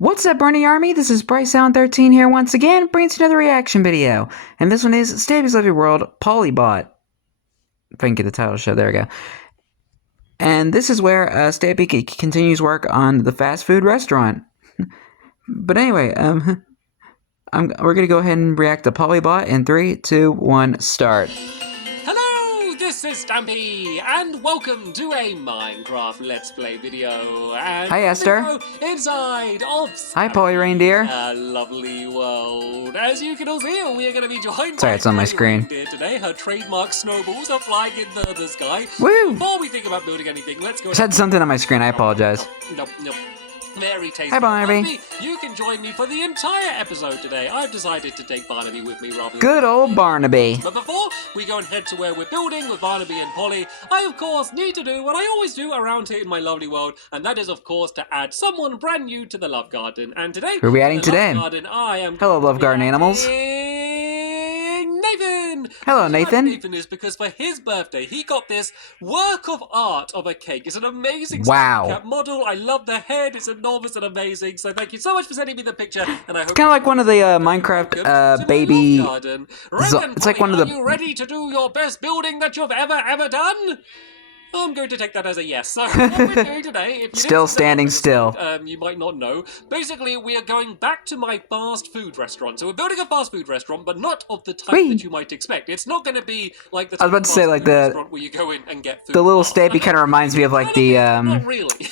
What's up, Bernie Army? This is BryceAllen13 here once again, bringing you another reaction video. And this one is Stampy's Lovely World Polybot. If I can get the title show, there we go. And this is where Stampy continues work on the fast food restaurant. But anyway, we're gonna go ahead and react to Polybot in 3, 2, 1, start. Hello, this is Stampy, and welcome to a Minecraft Let's Play video. And Hi, Esther. Inside of Hi, Polly Reindeer. a lovely world. As you can all see, we are going to be joined Sorry, by it's on my Polly screen. Reindeer today. Her trademark snowballs are flying in the sky. Woo! Before we think about building anything, let's go. I said something on my screen. I apologize. Nope. Very tasty. Hi, Barnaby. You can join me for the entire episode today. I've decided to take Barnaby with me rather than... Good old Barnaby. But before we go and head to where we're building with Barnaby and Polly, I of course need to do what I always do around here in my lovely world, and that is of course to add someone brand new to the Love Garden. And today, who are we adding today? Love Garden, I am Hello, Love Garden animals. Nathan! Hello, Nathan. Nathan is because for his birthday, he got this work of art of a cake. It's an amazing Wow. model. I love the head. It's enormous and amazing. So thank you so much for sending me the picture. And I hope It's kind of like one of the Minecraft baby. It's like one of the. Are you ready to do your best building that you've ever done? I'm going to take that as a yes. So what we're doing today, if you Still didn't see standing that, still. You might not know. Basically, we are going back to my fast food restaurant. So we're building a fast food restaurant, but not of the type Whee! that you might expect. It's not going to be like the I was about to say, like, the restaurant where you go in and get food. The little Stampy kind of reminds me of like the Not really.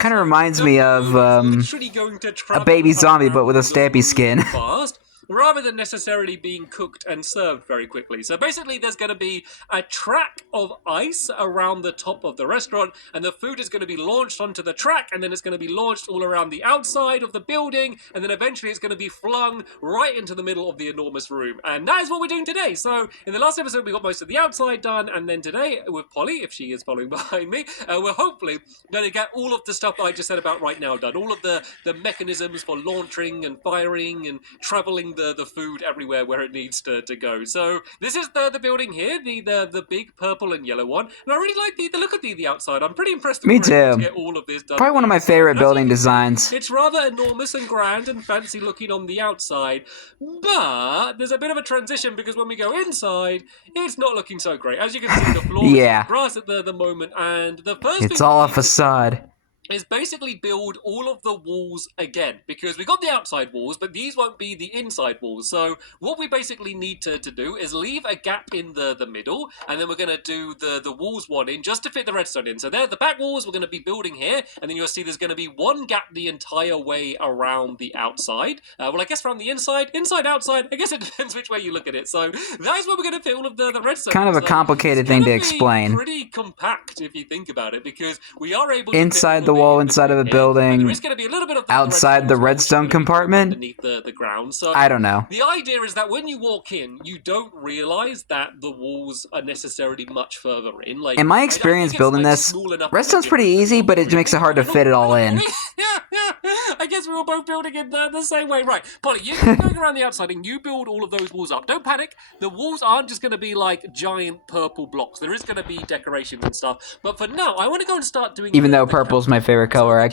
kind of reminds me of Literally going to a baby zombie, but with a around the Stampy skin. fast, rather than necessarily being cooked and served very quickly. So basically there's going to be a track of ice around the top of the restaurant, and the food is going to be launched onto the track, and then it's going to be launched all around the outside of the building, and then eventually it's going to be flung right into the middle of the enormous room. And that is what we're doing today. So in the last episode we got most of the outside done, and then today with Polly, if she is following behind me, we're hopefully going to get all of the stuff that I just said about right now done. All of the mechanisms for launching and firing and traveling the food everywhere where it needs to go. So this is the building here, the big purple and yellow one, and I really like the look of the outside. I'm pretty impressed. Me To too. get all of this done. Probably one of my favorite building designs. It's rather enormous and grand and fancy looking on the outside, but there's a bit of a transition because when we go inside, it's not looking so great. As you can see, the floor Yeah. is grass at the moment, and the first It's thing all we a need to facade. is basically build all of the walls again, because we got the outside walls, but these won't be the inside walls. So what we basically need to do is leave a gap in the middle, and then we're going to do the walls one in just to fit the redstone in. So there, the back walls we're going to be building here, and then you'll see there's going to be one gap the entire way around the outside. Well, I guess around the inside, outside, I guess it depends which way you look at it. So that is where we're going to fit all of the redstone. Kind of a complicated thing to explain. Pretty compact if you think about it, because we are able to Inside the wall, inside of a building, there is going to be a little bit of outside the redstone compartment. underneath the ground. So I don't know. the idea is that when you walk in, you don't realize that the walls are necessarily much further in. Like, In my I experience think it's, building like, this, small enough redstone's that pretty easy, but it makes it hard to fit it all in. I guess we were both building it the same way. Right, Polly, you're going around the outside and you build all of those walls up. Don't panic. The walls aren't just going to be like giant purple blocks. There is going to be decorations and stuff. But for now, I want to go and start doing... Even though purple's my favorite color, I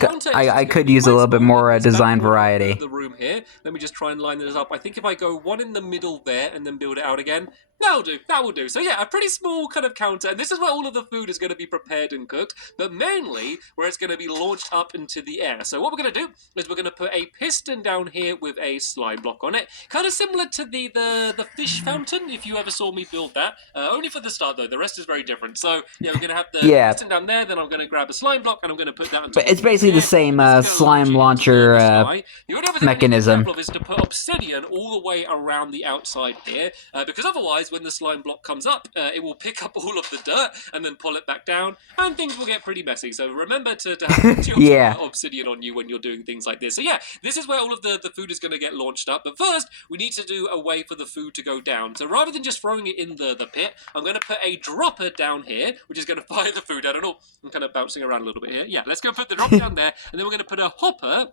could use a little bit more design variety. The room here. Let me just try and line this up. I think if I go one in the middle there and then build it out again, that'll do. That will do. So yeah, a pretty small kind of counter. And this is where all of the food is going to be prepared and cooked, but mainly where it's going to be launched up into the air. So what we're going to do is we're going to put a piston down here with a slime block on it. Kind of similar to the fish fountain, if you ever saw me build that. Only for the start though. The rest is very different. So yeah, we're going to have the piston down there, then I'm going to grab a slime block and I'm going to put that on top. But it's basically the same slime launcher mechanism. Is to put obsidian all the way around the outside here, because otherwise when the slime block comes up, it will pick up all of the dirt and then pull it back down, and things will get pretty messy. So remember to have your obsidian on you when you're doing things like this. So yeah, this is where all of the food is going to get launched up, but first we need to do a way for the food to go down. So rather than just throwing it in the pit, I'm going to put a dropper down here, which is going to fire the food. I don't know, I'm kind of bouncing around a little bit here. Yeah, let's go put the dropper down there, and then we're going to put a hopper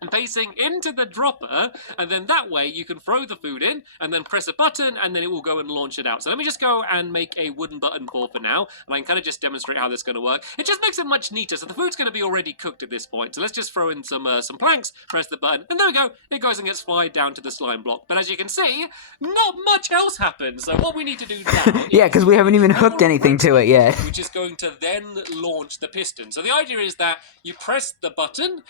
and facing into the dropper, and then that way you can throw the food in and then press a button and then it will go and launch it out. So let me just go and make a wooden button for now, and I can kind of just demonstrate how this is going to work. It just makes it much neater. So the food's going to be already cooked at this point. So let's just throw in some planks, press the button, and there we go. It goes and gets fried down to the slime block. But as you can see, not much else happens. So what we need to do now Yeah, because we haven't even hooked anything to it yet. Which is going to then launch the piston. So the idea is that you press the button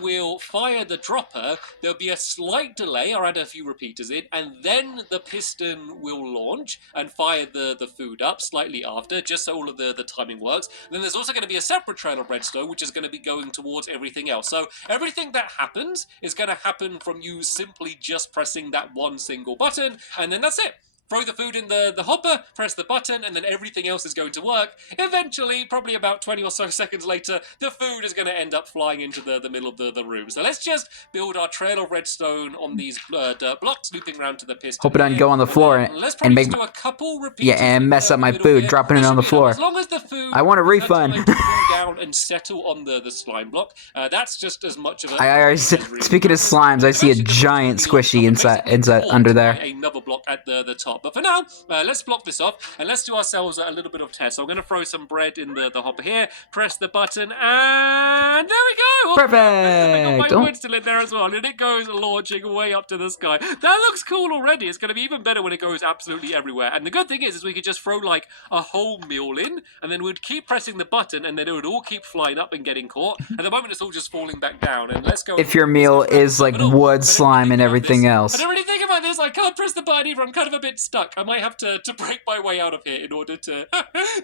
will fire the dropper, there'll be a slight delay, I'll add a few repeaters in, and then the piston will launch and fire the food up slightly after, just so all of the timing works. And then there's also going to be a separate trail of redstone, which is going to be going towards everything else. So everything that happens is going to happen from you simply just pressing that one single button, and then that's it. Throw the food in the hopper, press the button, and then everything else is going to work. Eventually, probably about 20 or so seconds later, the food is going to end up flying into the middle of the room. So let's just build our trail of redstone on these dirt blocks, looping around to the piston. Hope it doesn't go on the floor and make do a couple repeats and mess up my food, dropping it on the floor. As long as the food I want a refund. down and settle on the slime block. That's just as much of a. I already speaking of slimes, I see a giant squishy inside under there. Another block at the top. But for now, let's block this off and let's do ourselves a little bit of test. So I'm going to throw some bread in the hopper here, press the button, and there we go. Perfect. I got my wood still in there as well, and it goes launching way up to the sky. That looks cool already. It's going to be even better when it goes absolutely everywhere. And the good thing is we could just throw like a whole meal in, and then we'd keep pressing the button, and then it would all keep flying up and getting caught. At the moment, it's all just falling back down. And let's go. If your meal is like wood, slime, and everything else. I don't really think about this. I can't press the button either. I'm kind of a bit stuck. I might have to break my way out of here in order to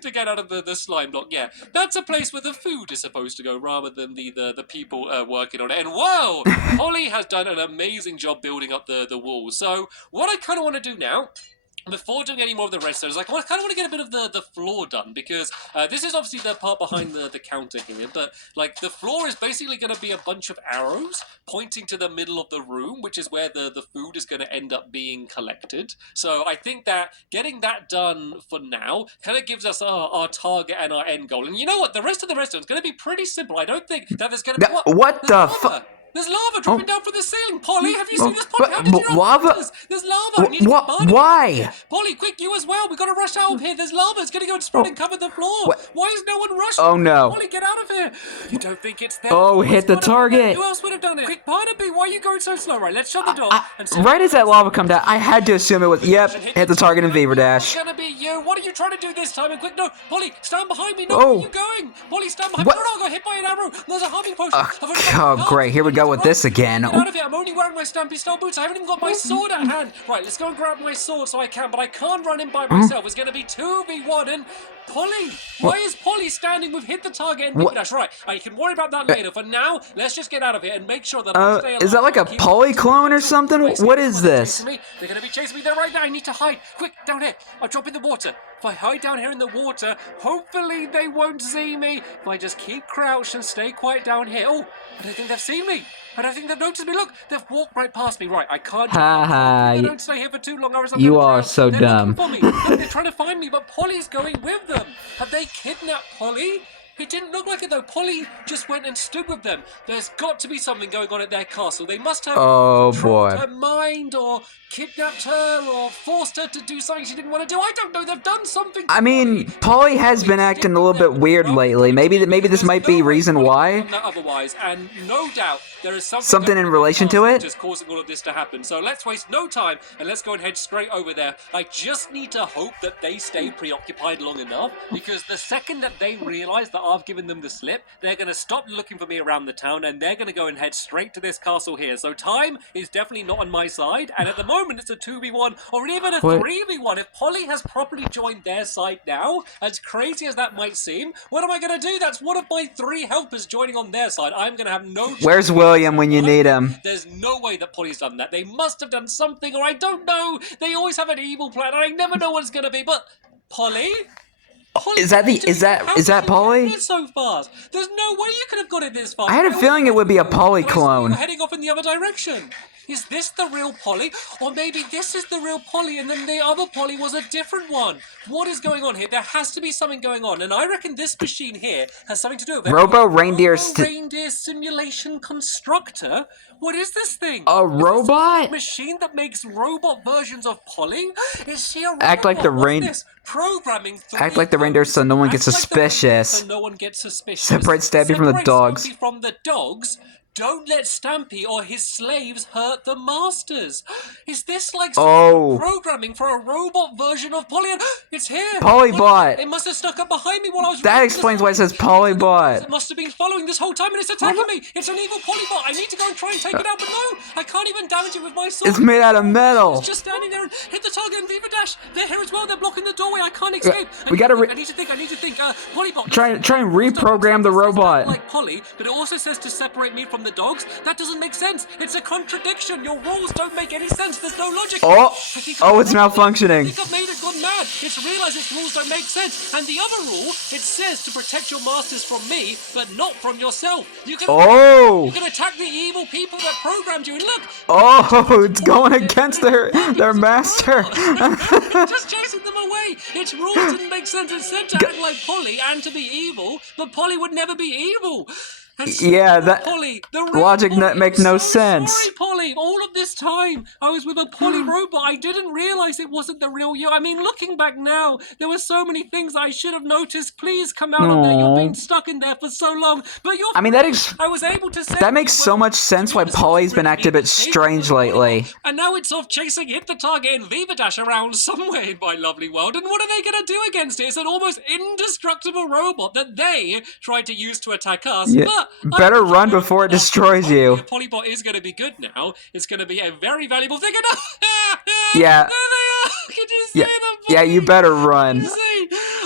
to get out of the slime block. Yeah, that's a place where the food is supposed to go rather than the people working on it. And whoa, Holly has done an amazing job building up the walls. So what I kind of want to do now, before doing any more of the redstone, I kind of want to get a bit of the floor done, because this is obviously the part behind the counter here, but like the floor is basically going to be a bunch of arrows pointing to the middle of the room, which is where the food is going to end up being collected. So I think that getting that done for now kind of gives us our target and our end goal. And you know what? The rest of the redstone is going to be pretty simple. I don't think that there's going to be... What the fuck? There's lava dropping down from the ceiling. Polly, have you seen this? Polly, how did you lava? There's lava. Why? Polly, quick, you as well. We've got to rush out of here. There's lava. It's going to go and spread and cover the floor. What? Why is no one rushing? Oh, no. Polly, get out of here. You don't think it's there? Oh, hit the target. Who else would have done it? Quick, Barnaby, why are you going so slow? Right, let's shut the door. Right as that lava come down, I had to assume it was, yep, hit the target in Beaver Dash. It's going to be you. What are you trying to do this time? And quick, no. Polly, stand behind me. No, where are you going? Polly, stand behind me. No, I got hit by an arrow. There's a homing potion. Oh, great. Here we go with this again. Get out of here. I'm only wearing my Stampy style boots. I haven't even got my sword at hand. Right, let's go and grab my sword so I can, but I can't run in by myself. It's going to be 2v1 and... Polly! Why is Polly standing with hit the target and Beaver Dash? Right, you can worry about that later. For now, let's just get out of here and make sure that I stay alive. Is that like a Polly clone or something? What is this? They're going to be chasing me there right now. I need to hide. Quick, down here. I'll drop in the water. If I hide down here in the water, hopefully they won't see me. If I just keep crouched and stay quiet down here. Oh, I don't think they've seen me. I don't think they've noticed me. Look, they've walked right past me. Right, I can't. Ha. They don't stay here for too long. You are so They're dumb. looking for me. Look, they're trying to find me, but Polly's going with them. Have they kidnapped Polly? It didn't look like it though. Polly just went and stood with them. There's got to be something going on at their castle. They must have controlled her mind, or kidnapped her, or forced her to do something she didn't want to do. I don't know. They've done something. I mean, Polly has been acting a little bit weird lately. Maybe this might be reason why. Otherwise, and no doubt there is something in relation to it, just causing all of this to happen. So let's waste no time and let's go and head straight over there. I just need to hope that they stay preoccupied long enough, because the second that they realize that I've given them the slip, they're going to stop looking for me around the town and they're going to go and head straight to this castle here. So time is definitely not on my side, and at the moment it's a 2v1 or even a 3v1. If Polly has properly joined their side now, as crazy as that might seem, what am I going to do? That's one of my 3 helpers joining on their side. I'm going to have no chance. Where's William when you need him? There's no way that Polly's done that. They must have done something, or I don't know. They always have an evil plan, and I never know what it's going to be. But Polly? Is that Polly? So fast. There's no way you could have got it this far. I had a feeling it would be a Polly clone. Heading off in the other direction. Is this the real Polly? Or maybe this is the real Polly and then the other Polly was a different one. What is going on here? There has to be something going on. And I reckon this machine here has something to do with it. Robo-reindeer Reindeer simulation constructor? What is this thing? A Is this robot? a machine that makes robot versions of Polly? Is she a robot? Act like the Programming. Act like the reindeer so no one gets suspicious. So no one gets suspicious. Separate Stampy from the dogs. Stampy from the dogs. Don't let Stampy or his slaves hurt the masters. Is this like programming for a robot version of Polly? It's here. Polybot. It must have stuck up behind me while I was. That explains why it says Polybot. It must have been following this whole time and it's attacking me. It's an evil Polybot. I need to go and try and take it out, but no, I can't even damage it with my sword. It's made out of metal. It's just standing there and hit the target and Viva Dash. They're here as well. They're blocking the doorway. I can't escape. We gotta. I need to think. Polybot. Try and reprogram the robot. Like Polly, but it also says to separate me from the dogs. That doesn't make sense. It's a contradiction. Your rules don't make any sense. There's no logic. It's malfunctioning. I think I've made it gone mad. It's realized its rules don't make sense. And the other rule, it says to protect your masters from me, but not from yourself. You can attack the evil people that programmed you. And look. It's going against their master. Just chasing them away. Its rules didn't make sense. It said to act like Polly and to be evil, but Polly would never be evil. That Polly, logic makes no sense. Sorry, Polly. All of this time, I was with a Polly robot. I didn't realize it wasn't the real you. I mean, looking back now, there were so many things I should have noticed. Please come out of there. You've been stuck in there for so long. But I was able to say that makes so much sense why Polly's been acting a bit strange lately. And now it's off chasing Hit the Target and Viva Dash around somewhere in my lovely world. And what are they going to do against it? It's an almost indestructible robot that they tried to use to attack us. Yeah. But better run before it destroys you. Polybot is going to be good now. It's going to be a very valuable thing. Yeah. There they are. Can you see them? Yeah, you better run.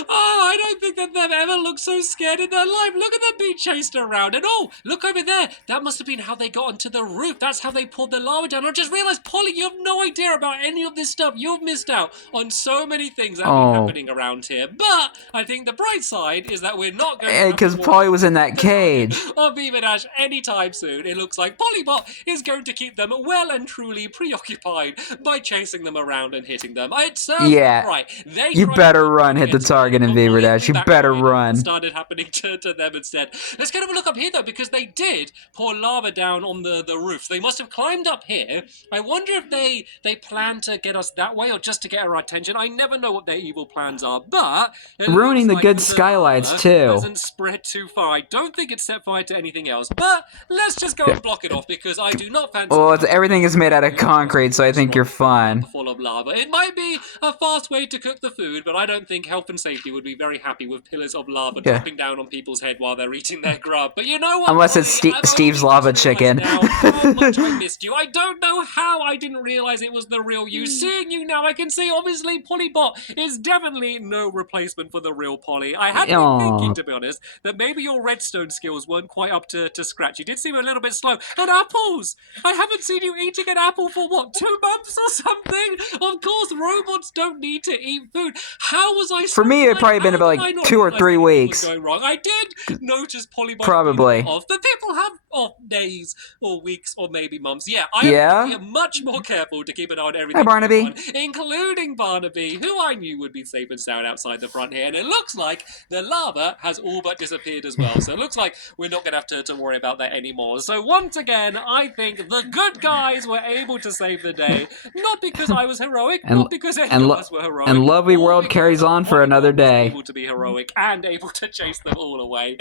Oh, I don't think that they've ever looked so scared in their life. Look at them being chased around. And look over there. That must have been how they got onto the roof. That's how they poured the lava down. I just realized, Polly, you have no idea about any of this stuff. You've missed out on so many things that are happening around here. But I think the bright side is that we're not going to because Polly was in that cage. Or Viva Dash anytime soon. It looks like Polybot is going to keep them well and truly preoccupied by chasing them around and hitting them. It's right. You better run, hit the target in Viva Dash. You better run. Started happening to them instead. Let's get a look up here though, because they did pour lava down on the roof. They must have climbed up here. I wonder if they plan to get us that way or just to get our attention. I never know what their evil plans are, but ruining the good skylights too. Doesn't spread too far. I don't think it's set fire to anything else, but let's just go and block it off because I do not fancy. Well, everything is made out of concrete, so I think you're fine. Full of lava. It might be a fast way to cook the food, but I don't think health and safety would be very happy with pillars of lava dropping down on people's head while they're eating their grub. But you know what? Unless it's Steve's lava chicken. How much I missed you. I don't know how I didn't realize it was the real you. Seeing you now, I can see obviously Polybot is definitely no replacement for the real Polly. I had been thinking, to be honest, that maybe your redstone skills weren't quite up to scratch. You did seem a little bit slow. And apples! I haven't seen you eating an apple for what, 2 months or something? Of course, robots don't need to eat food. How was I so For me, it probably been about like 2 or 3 weeks. Going wrong? I did notice Polybot probably off, but people have off days or weeks or maybe months. Yeah, I have to be much more careful to keep an eye on everything. Hi, Barnaby. Including Barnaby, who I knew would be safe and sound outside the front here. And it looks like the lava has all but disappeared as well. So it looks like we're not going to have to worry about that anymore. So once again, I think the good guys were able to save the day. Not because I was heroic, not because any of us were heroic. And Lovely World carries on for another day. Able to be heroic and able to chase them all away.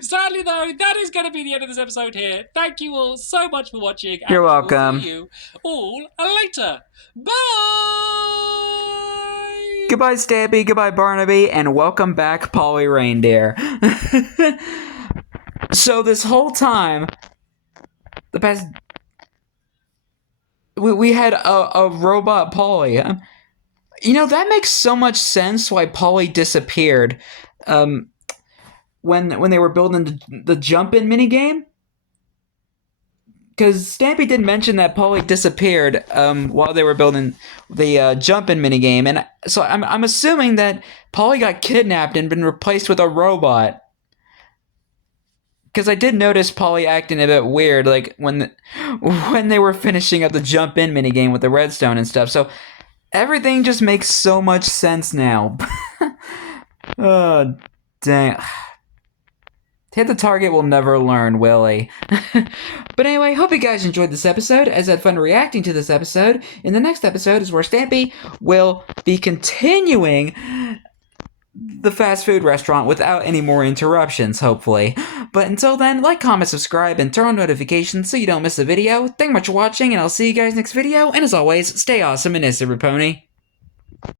Sadly though, that is going to be the end of this episode here. Thank you all so much for watching. You're welcome. We'll see you all later. Bye! Goodbye, Stampy. Goodbye, Barnaby. And welcome back, Polly Reindeer. So this whole time, the past... We had a robot Polly. You know, that makes so much sense why Polly disappeared. When they were building the jump-in minigame. Because Stampy did mention that Polly disappeared while they were building the jump-in minigame. And so I'm assuming that Polly got kidnapped and been replaced with a robot. because I did notice Polly acting a bit weird, like when they were finishing up the jump in minigame with the redstone and stuff. So everything just makes so much sense now. Oh, dang. Hit the target will never learn, will he? But anyway, hope you guys enjoyed this episode, as I had fun reacting to this episode. In the next episode is where Stampy will be continuing the fast food restaurant without any more interruptions, hopefully. But until then, like, comment, subscribe, and turn on notifications so you don't miss a video. Thank you much for watching, and I'll see you guys next video, and as always, stay awesome and Pony.